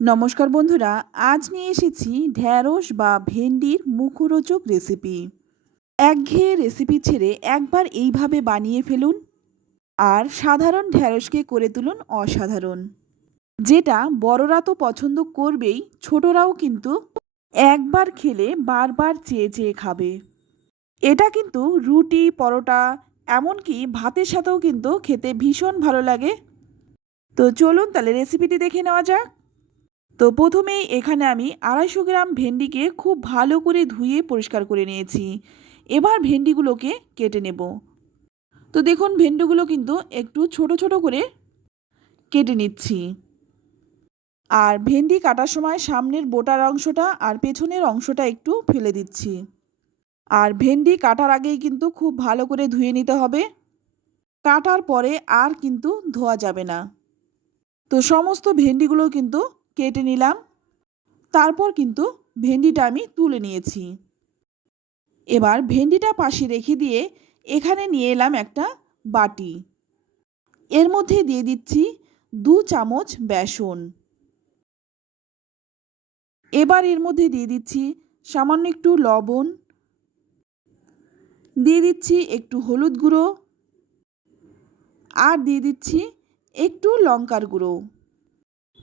নমস্কার বন্ধুরা, আজ নিয়ে এসেছি ঢ্যাঁড়স বা ভেন্ডির মুখরোচক রেসিপি একঘেয়ে রেসিপি ছেড়ে একবার এইভাবে বানিয়ে ফেলুন আর সাধারণ ঢ্যাঁড়সকে করে তুলুন অসাধারণ। যেটা বড়রা তো পছন্দ করবেই, ছোটরাও কিন্তু একবার খেলে বারবার চেয়ে চেয়ে খাবে। এটা কিন্তু রুটি, পরোটা, এমনকি ভাতের সাথেও কিন্তু খেতে ভীষণ ভালো লাগে। তো চলুন তাহলে রেসিপিটি দেখে নেওয়া যাক। তো প্রথমেই এখানে আমি আড়াইশো গ্রাম ভেন্ডিকে খুব ভালো করে ধুয়ে পরিষ্কার করে নিয়েছি। এবার ভেন্ডিগুলোকে কেটে নেব। তো দেখুন, ভেন্ডিগুলো কিন্তু একটু ছোট ছোট করে কেটে নিচ্ছি। আর ভেন্ডি কাটার সময় সামনের বোটার অংশটা আর পেছনের অংশটা একটু ফেলে দিচ্ছি। আর ভেন্ডি কাটার আগেই কিন্তু খুব ভালো করে ধুয়ে নিতে হবে। কাটার পরে আর কিন্তু ধোয়া যাবে না। তো সমস্ত ভেন্ডিগুলো কিন্তু কেটে নিলাম। তারপর কিন্তু ভেন্ডিটা আমি তুলে নিয়েছি। এবার ভেন্ডিটা পাশে রেখে দিয়ে এখানে নিয়ে এলাম একটা বাটি। এর মধ্যে দিয়ে দিচ্ছি দু চামচ বেসন। এবার এর মধ্যে দিয়ে দিচ্ছি সামান্য একটু লবণ। দিয়ে দিচ্ছি একটু হলুদ গুঁড়ো। আর দিয়ে দিচ্ছি একটু লঙ্কার গুঁড়ো।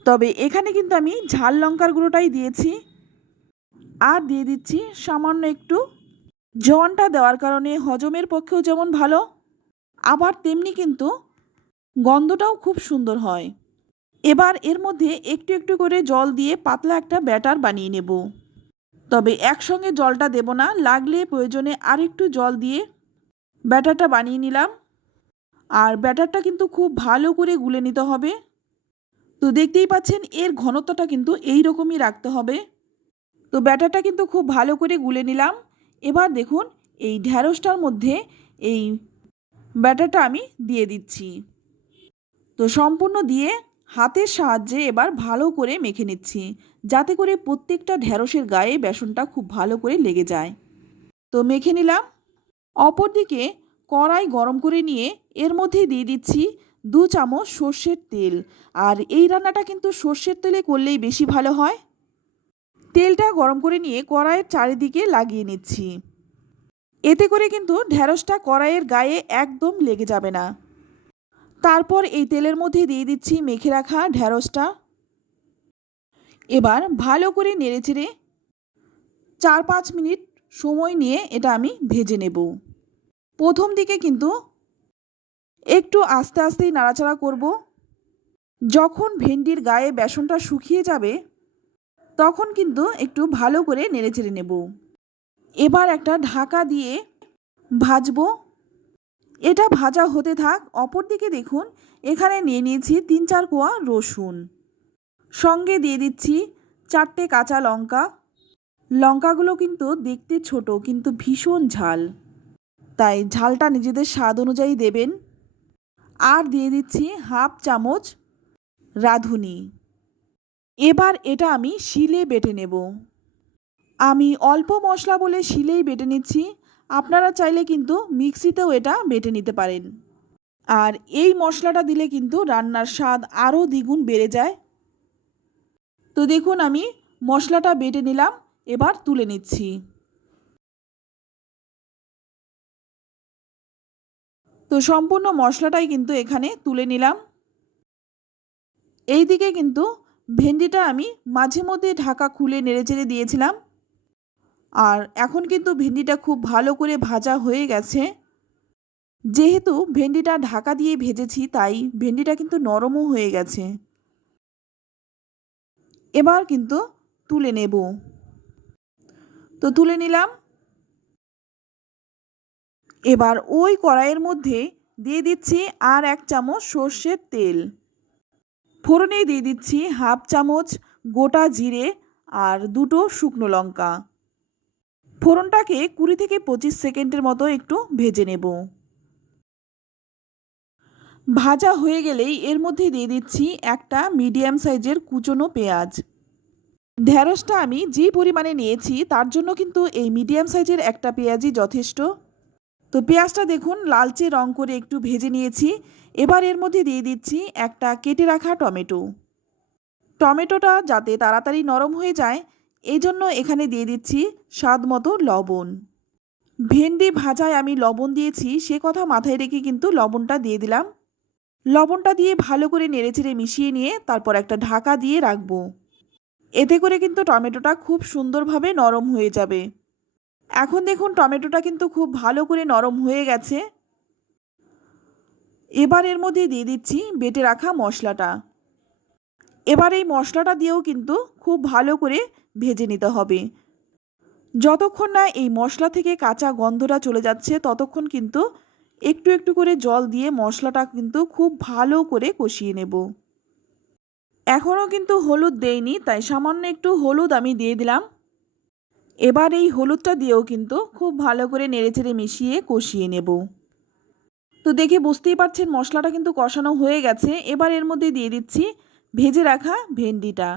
তবে এখানে কিন্তু আমি ঝাল লঙ্কার গুঁড়োটাই দিয়েছি। আর দিয়ে দিচ্ছি সামান্য একটু জনটা দেওয়ার কারণে হজমের পক্ষেও যেমন ভালো, আবার তেমনি কিন্তু গন্ধটাও খুব সুন্দর হয়। এবার এর মধ্যে একটু একটু করে জল দিয়ে পাতলা একটা ব্যাটার বানিয়ে নেব। তবে একসঙ্গে জলটা দেব না, লাগলে প্রয়োজনে আর একটু জল দিয়ে ব্যাটারটা বানিয়ে নিলাম। আর ব্যাটারটা কিন্তু খুব ভালো করে গুলে নিতে হবে। তো দেখতেই পাচ্ছেন, এর ঘনত্বটা কিন্তু এই রকমই রাখতে হবে। তো ব্যাটারটা কিন্তু খুব ভালো করে গুলে নিলাম। এবার দেখুন, এই ঢ্যাঁড়সটার মধ্যে এই ব্যাটারটা আমি দিয়ে দিচ্ছি। তো সম্পূর্ণ দিয়ে হাতের সাহায্যে এবার ভালো করে মেখে নিচ্ছি, যাতে করে প্রত্যেকটা ঢ্যাঁড়সের গায়ে বেসনটা খুব ভালো করে লেগে যায়। তো মেখে নিলাম। অপরদিকে কড়াই গরম করে নিয়ে এর মধ্যে দিয়ে দিচ্ছি দু চামচ সর্ষের তেল। আর এই রান্নাটা কিন্তু সর্ষের তেলে করলেই বেশি ভালো হয়। তেলটা গরম করে নিয়ে কড়াইয়ের চারিদিকে লাগিয়ে নিচ্ছি। এতে করে কিন্তু ঢ্যাঁড়সটা কড়াইয়ের গায়ে একদম লেগে যাবে না। তারপর এই তেলের মধ্যে দিয়ে দিচ্ছি মেখে রাখা ঢ্যাঁড়সটা এবার ভালো করে নেড়েচেড়ে চার পাঁচ মিনিট সময় নিয়ে এটা আমি ভেজে নেব। প্রথম দিকে কিন্তু একটু আস্তে আস্তেই নাড়াচাড়া করব। যখন ভেন্ডির গায়ে বেসনটা শুকিয়ে যাবে, তখন কিন্তু একটু ভালো করে নেড়েচেড়ে নেব। এবার একটা ঢাকা দিয়ে ভাজবো। এটা ভাজা হতে থাক, অপর দিকে দেখুন, এখানে নিয়ে নিয়েছি তিন চার কোয়া রসুন। সঙ্গে দিয়ে দিচ্ছি চারটে কাঁচা লঙ্কা। লঙ্কাগুলো কিন্তু দেখতে ছোট, কিন্তু ভীষণ ঝাল। তাই ঝালটা নিজেদের স্বাদ অনুযায়ী দেবেন। আর দিয়ে দিচ্ছি হাফ চামচ রাঁধুনি। এবার এটা আমি শিলে বেটে নেব। আমি অল্প মশলা বলে শিলেই বেটে নিচ্ছি। আপনারা চাইলে কিন্তু মিক্সিতেও এটা বেটে নিতে পারেন। আর এই মশলাটা দিলে কিন্তু রান্নার স্বাদ আরও দ্বিগুণ বেড়ে যায়। তো দেখুন আমি মশলাটা বেটে নিলাম, এবার তুলে নিচ্ছি। তো সম্পূর্ণ মশলাটাই কিন্তু এখানে তুলে নিলাম। এই দিকে কিন্তু ভেন্ডিটা আমি মাঝে মধ্যে ঢাকা খুলে নেড়েচেড়ে দিয়েছিলাম। আর এখন কিন্তু ভেন্ডিটা খুব ভালো করে ভাজা হয়ে গেছে। যেহেতু ভেন্ডিটা ঢাকা দিয়ে ভেজেছি, তাই ভেন্ডিটা কিন্তু নরমও হয়ে গেছে। এবার কিন্তু তুলে নেব। তো তুলে নিলাম। এবার ওই কড়াইয়ের মধ্যে দিয়ে দিচ্ছি আর এক চামচ সর্ষের তেল। ফোড়নে দিয়ে দিচ্ছি হাফ চামচ গোটা জিরে আর দুটো শুকনো লঙ্কা। ফোড়নটাকে কুড়ি থেকে পঁচিশ সেকেন্ডের মতো একটু ভেজে নেব। ভাজা হয়ে গেলেই এর মধ্যে দিয়ে দিচ্ছি একটা মিডিয়াম সাইজের কুচনো পেঁয়াজ। ঢ্যাঁড়সটা আমি যে পরিমাণে নিয়েছি তার জন্য কিন্তু এই মিডিয়াম সাইজের একটা পেঁয়াজই যথেষ্ট। তো পেঁয়াজটা দেখুন, লালচে রং করে একটু ভেজে নিয়েছি। এবার এর মধ্যে দিয়ে দিচ্ছি একটা কেটে রাখা টমেটো। টমেটোটা যাতে তাড়াতাড়ি নরম হয়ে যায় এই জন্য এখানে দিয়ে দিচ্ছি স্বাদ মতো লবণ। ভেন্ডি ভাজায় আমি লবণ দিয়েছি, সে কথা মাথায় রেখে কিন্তু লবণটা দিয়ে দিলাম। লবণটা দিয়ে ভালো করে নেড়েচেড়ে মিশিয়ে নিয়ে তারপর একটা ঢাকা দিয়ে রাখব। এতে করে কিন্তু টমেটোটা খুব সুন্দরভাবে নরম হয়ে যাবে। এখন দেখুন টমেটোটা কিন্তু খুব ভালো করে নরম হয়ে গেছে। এবার এর মধ্যে দিয়ে দিচ্ছি বেটে রাখা মশলাটা। এবার এই মশলাটা দিয়েও কিন্তু খুব ভালো করে ভেজে নিতে হবে। যতক্ষণ না এই মশলা থেকে কাঁচা গন্ধটা চলে যাচ্ছে, ততক্ষণ কিন্তু একটু একটু করে জল দিয়ে মশলাটা কিন্তু খুব ভালো করে কষিয়ে নেব। এখনও কিন্তু হলুদ দেইনি, তাই সামান্য একটু হলুদ আমি দিয়ে দিলাম। এবার এই হলুদটা দিয়েও কিন্তু খুব ভালো করে নেড়েচেড়ে মিশিয়ে কষিয়ে নেব। তো দেখে বুঝতেই পারছেন মশলাটা কিন্তু কষানো হয়ে গেছে। এবার এর মধ্যে দিয়ে দিচ্ছি ভেজে রাখা ভেন্ডিটা।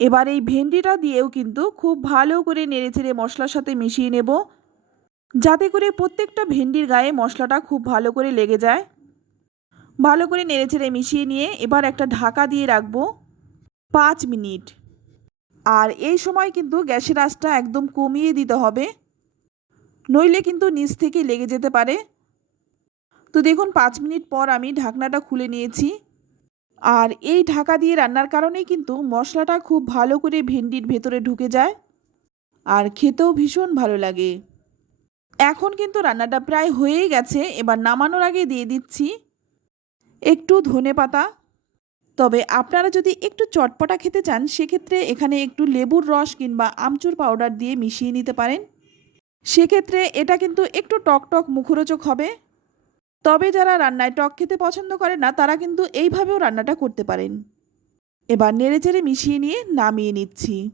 এবার এই ভেন্ডিটা দিয়েও কিন্তু খুব ভালো করে নেড়েচেড়ে মশলার সাথে মিশিয়ে নেব। যাতে করে প্রত্যেকটা ভেন্ডির গায়ে মশলাটা খুব ভালো করে লেগে যায়। ভালো করে নেড়েচেড়ে মিশিয়ে নিয়ে এবার একটা ঢাকা দিয়ে রাখব পাঁচ মিনিট। আর এই সময় কিন্তু গ্যাসের আঁচটা একদম কমিয়ে দিতে হবে। নইলে কিন্তু নিচ থেকে লেগে যেতে পারে। তো দেখুন, পাঁচ মিনিট পর আমি ঢাকনাটা খুলে নিয়েছি। আর এই ঢাকা দিয়ে রান্নার কারণেই কিন্তু মশলাটা খুব ভালো করে ভেন্ডির ভেতরে ঢুকে যায় আর খেতেও ভীষণ ভালো লাগে। এখন কিন্তু রান্নাটা প্রায় হয়েই গেছে। এবার নামানোর আগে দিয়ে দিচ্ছি একটু ধনে পাতা তবে আপনারা যদি একটু চটপটা খেতে চান, সেক্ষেত্রে এখানে একটু লেবুর রস কিংবা আমচুর পাউডার দিয়ে মিশিয়ে নিতে পারেন। সেক্ষেত্রে এটা কিন্তু একটু টক টক মুখরোচক হবে। তবে যারা রান্নায় টক খেতে পছন্দ করে না, তারা কিন্তু এইভাবেও রান্নাটা করতে পারেন। এবার নেড়েচেড়ে মিশিয়ে নিয়ে নামিয়ে নিচ্ছি।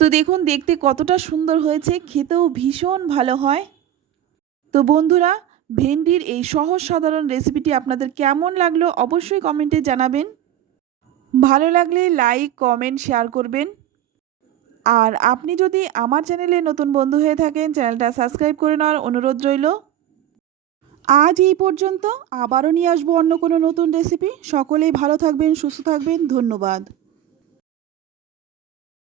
তো দেখুন, দেখতে কতটা সুন্দর হয়েছে, খেতেও ভীষণ ভালো হয়। তো বন্ধুরা ভেন্ডির এই সহজ সাধারণ রেসিপিটি আপনাদের কেমন লাগল অবশ্যই কমেন্টে জানাবেন। ভালো লাগলে লাইক কমেন্ট শেয়ার করবেন। আর আপনি যদি আমার চ্যানেলে নতুন বন্ধু হয়ে থাকেন, চ্যানেলটা সাবস্ক্রাইব করে নেওয়ার অনুরোধ রইল। আজ এই পর্যন্ত আবারও নিয়ে আসব অন্য কোনো নতুন রেসিপি সকলেই ভালো থাকবেন, সুস্থ থাকবেন। ধন্যবাদ।